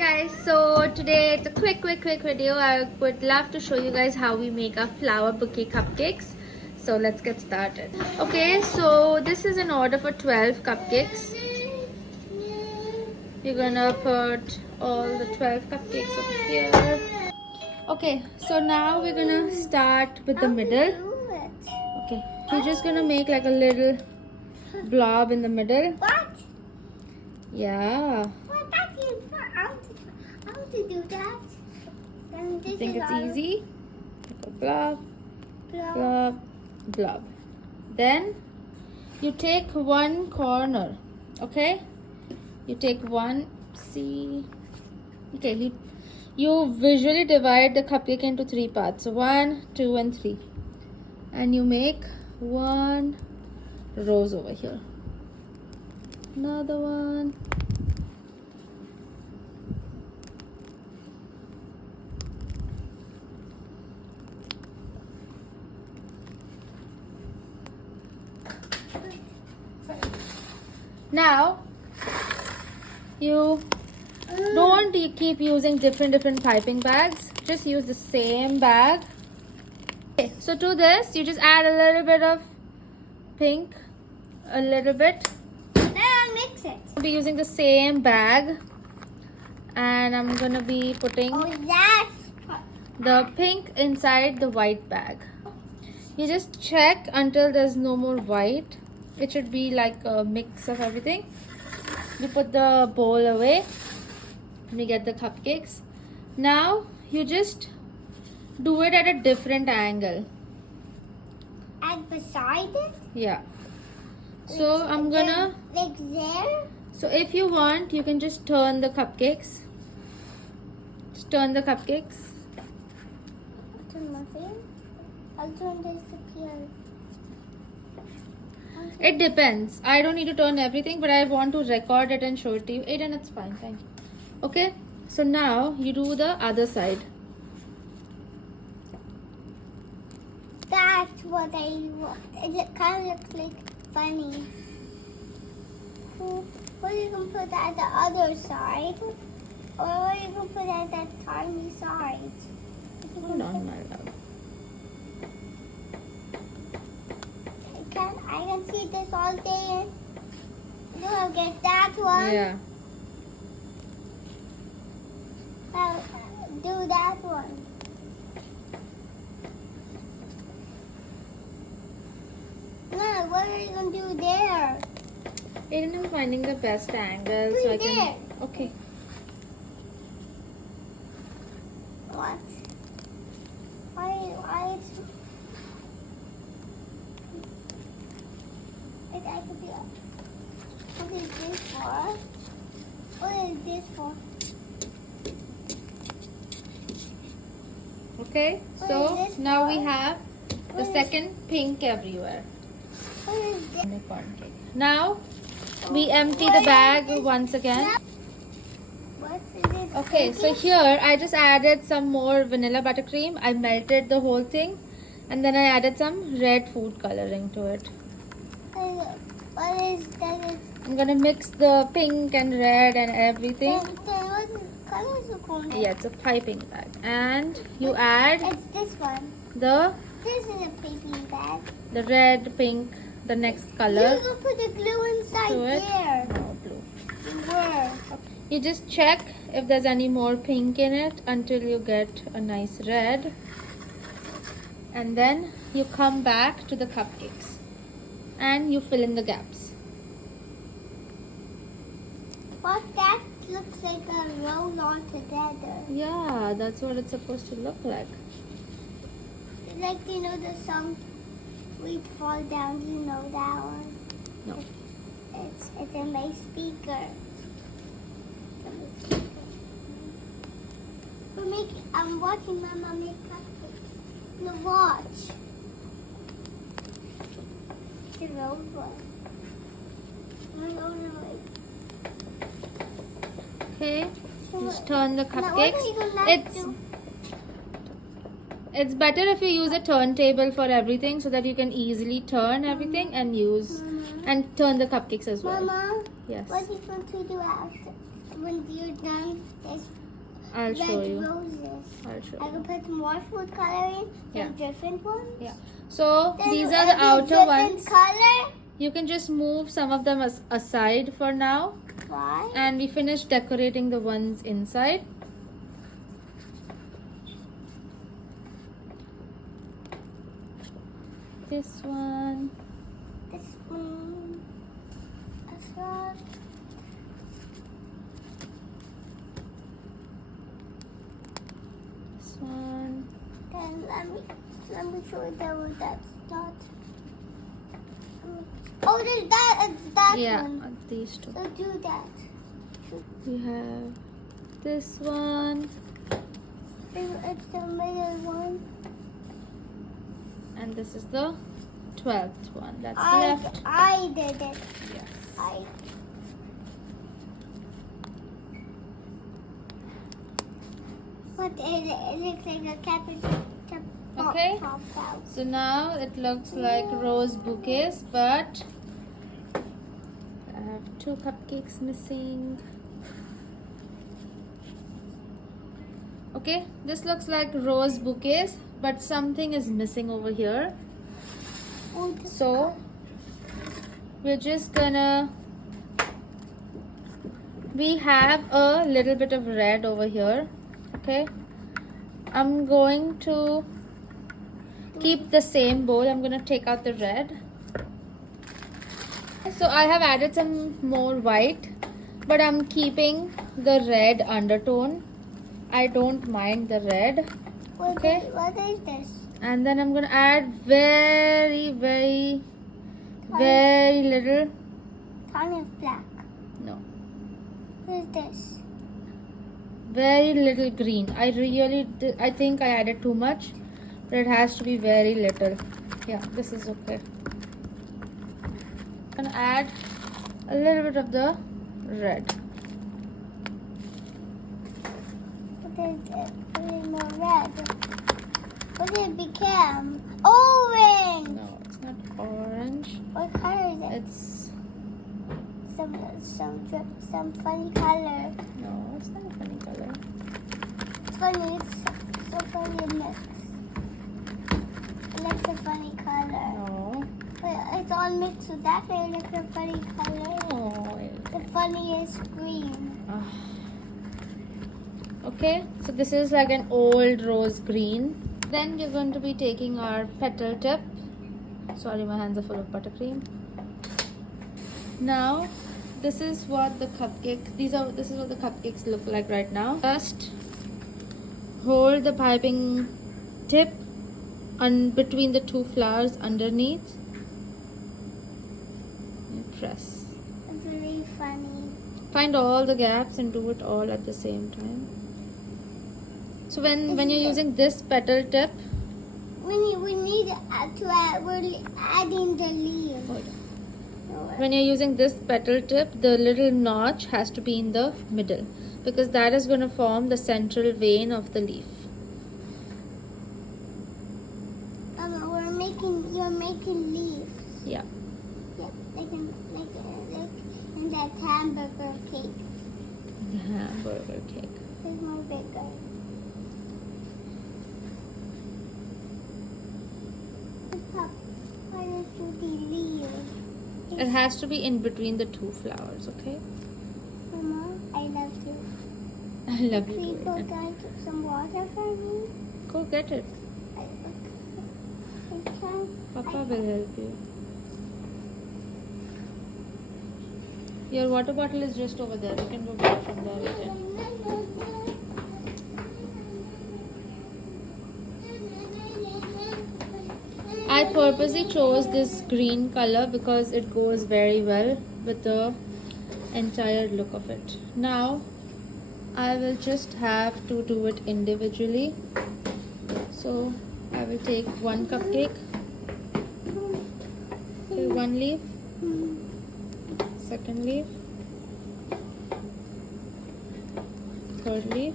Hi guys, so today it's a quick video. I would love to show you guys how we make our flower bouquet cupcakes. So let's get started. Okay, so this is an order for 12 cupcakes. You're gonna put all the 12 cupcakes over here. Okay, so now we're gonna start with the middle. Okay, you're just gonna make like a little blob in the middle. What? Yeah. How to do that? Then this I think is it's all- easy. Like a blob, Blob. blob, blob. Then you take one corner, okay? You take one, see, okay, you visually divide the cupcake into 3 parts. So 1, 2 and 3. And you make one rose over here. Another one. Now you don't keep using different piping bags, just use the same bag. Okay, so to this you just add a little bit of pink, a little bit. Then I'll mix it. I'll be using the same bag and I'm gonna be putting Oh, that's the pink inside the white bag. You just check until there's no more white. It should be like a mix of everything. You put the bowl away and you get the cupcakes. Now you just do it at a different angle. and beside it. Yeah. So I'm gonna, like there. so if you want, you can just turn the cupcakes. Just turn the cupcakes. Turn my finger. I'll turn this to here. It depends. I don't need to turn everything, but I want to record it and show it to you. Aiden, it's fine. Thank you. Okay. So now you do the other side. That's what I want. It kind of looks like funny. What are you gonna put at the other side? Or what are you gonna put at that tiny side? Hold on, my love. I can see this all day. And I'll get that one. Yeah. I'll do that one. No, what are you gonna do there? Aiden, I'm finding the best angle so I Put it can. there. Okay. What? Why it's... I could be... What is this for? What is this for? Okay. What So is this now for? we have the What is- second pink everywhere. What is this? And the corn cake. Now we empty What the is bag this? once again. What is this? Okay, so here I just added some more vanilla buttercream. I melted the whole thing and then I added some red food coloring to it. What is that? I'm gonna mix the pink and red and everything. Then what color is the corn? Yeah, it's a piping bag. And you add It's this one. the This is a piping bag. red, pink, the next color You can put the glue inside to it. there. No, blue. Where? You just check if there's any more pink in it until you get a nice red. And then you come back to the cupcakes and you fill in the gaps. But that looks like a roll all together. Yeah, that's what it's supposed to look like. Like, you know the song, We Fall Down, you know that one? No. It's in my speaker. I'm watching my mom make cupcakes. No, watch. The roll one. Okay, just turn the Now, what are cupcakes. you gonna It's do? It's better if you use a turntable for everything so that you can easily turn everything and use and turn the cupcakes as well. Mama, Yes. what are you going to do after? when you're done, there's I'll show red you. roses. I'll show I you. can put more food coloring, some Yeah. different ones. Yeah. So Then these are the every outer different ones. color. You can just move some of them aside for now. Why? And we finished decorating the ones inside. This one. This one. This one. This one. Then let me show you where that's not. Oh, there's that. It's that Yeah, one. these two. So do that. We have this one It's the middle one. and this is the 12th one that's left. I did it. Yes. But it looks like a cabbage. Okay. Popped out. So now it looks like rose bouquets, but I have 2 cupcakes missing. Okay, this looks like rose bouquets, but something is missing over here. Oh, this So we're just gonna, we have a little bit of red over here. Okay, I'm going to keep the same bowl. I'm gonna take out the red. So I have added some more white, but I'm keeping the red undertone. I don't mind the red. Okay. What is this? And then I'm gonna add very little. Tiny black. No, What is this? very little green. I think I added too much, but it has to be very little. Yeah, this is okay. I'm gonna add a little bit of the red. What is it? What is more red? What did it become? Orange! No, it's not orange. What color is it? It's Some funny color. no, it's not a funny color. It's funny. It's so funny mix. It looks a funny color. No. But it's all mixed with that. It looks a funny color. Oh. The funniest green. Okay, so this is like an old rose green. Then we're going to be taking our petal tip. Sorry, my hands are full of buttercream. Now, this is what the cupcakes. This is what the cupcakes look like right now. First, hold the piping tip between the 2 flowers underneath. And press. It's really funny. Find all the gaps and do it all at the same time. So when you're using this petal tip, We need to add. We're adding the leaves. when you're using this petal tip, the little notch has to be in the middle because that is going to form the central vein of the leaf. You're making leaves. Yeah. Yep, like in that hamburger cake. The hamburger cake. It's more bigger. Why does it be leaves? It has to be in between the 2 flowers, okay? Mama, I love you. I love Please you. go Doing it. get some water for me. Go get it. I can. Papa will help you. Your water bottle is just over there. You can go get it from there later. I purposely chose this green color because it goes very well with the entire look of it. Now I will just have to do it individually. So I will take 1 cupcake, okay, 1 leaf, 2nd leaf, 3rd leaf.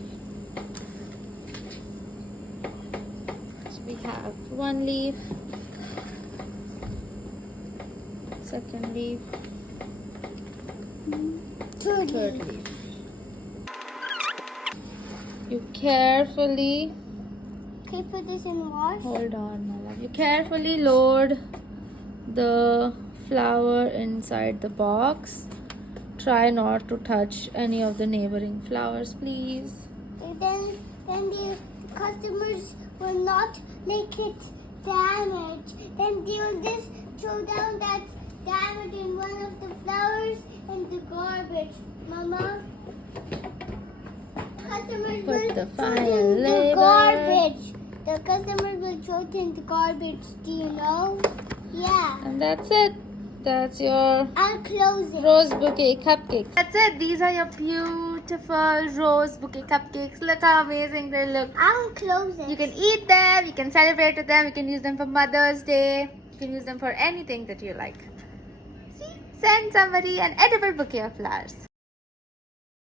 So we have 1 leaf, 2nd leaf, 3rd leaf. You carefully, Can you put this in wash? hold on, my love. You carefully load the flower inside the box. Try not to touch any of the neighboring flowers, please. And then the customers will not make it damage. Then they will just throw down that damage in one of the flowers in the garbage. Mama, customers Put will the throw it final in the label. garbage. The customers will throw it in the garbage. Do you know? Yeah. And that's it. That's your I'll close it. Rose Bouquet Cupcakes. That's it. These are your beautiful Rose Bouquet Cupcakes. Look how amazing they look. I'll close it. You can eat them. You can celebrate with them. You can use them for Mother's Day. You can use them for anything that you like. See? Send somebody an edible bouquet of flowers.